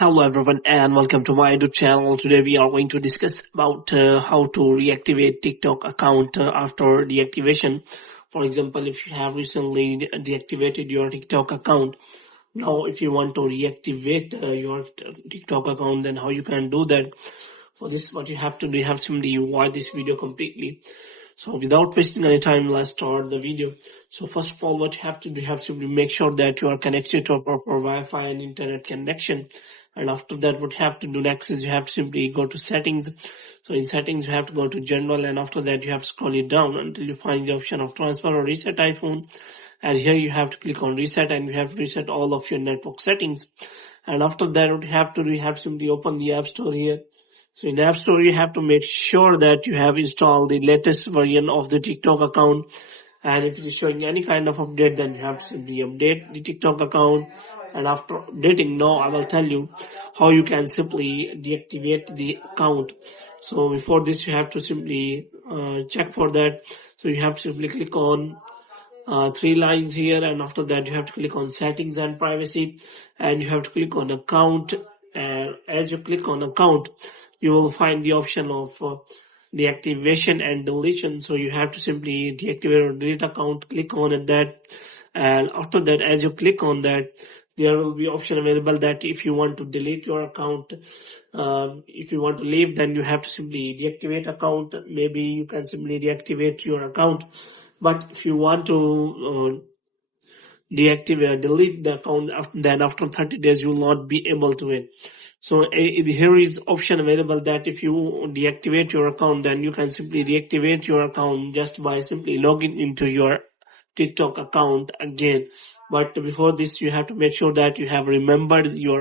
Hello everyone and welcome to my YouTube channel. Today we are going to discuss about how to reactivate TikTok account after deactivation. For example, if you have recently deactivated your TikTok account, now if you want to reactivate your TikTok account, then how you can do that. For this, what you have to do, you have simply watch this video completely. So without wasting any time, let's start the video. So first of all, what you have to do, you have to make sure that you are connected to a proper Wi-Fi and internet connection. And after that, what you have to do next is you have to simply go to settings. So in settings, you have to go to general, and after that, you have to scroll it down until you find the option of transfer or reset iPhone. And here you have to click on reset, and you have to reset all of your network settings. And after that, what you have to do, you have to simply open the App Store here. So in App Store, you have to make sure that you have installed the latest version of the TikTok account. And if it is showing any kind of update, then you have to simply update the TikTok account. And after updating, now I will tell you how you can simply deactivate the account. So before this, you have to simply check for that. So you have to simply click on three lines here, and after that you have to click on settings and privacy, and you have to click on account. And as you click on account, you will find the option of deactivation and deletion. So you have to simply deactivate or delete account, click on that, and after that, as you click on that, there will be option available that if you want to delete your account, if you want to leave, then you have to simply deactivate account. Maybe you can simply deactivate your account, but if you want to deactivate, delete the account, then after 30 days you will not be able to it. So here is option available that if you deactivate your account, then you can simply reactivate your account just by simply logging into your TikTok account again. But before this, you have to make sure that you have remembered your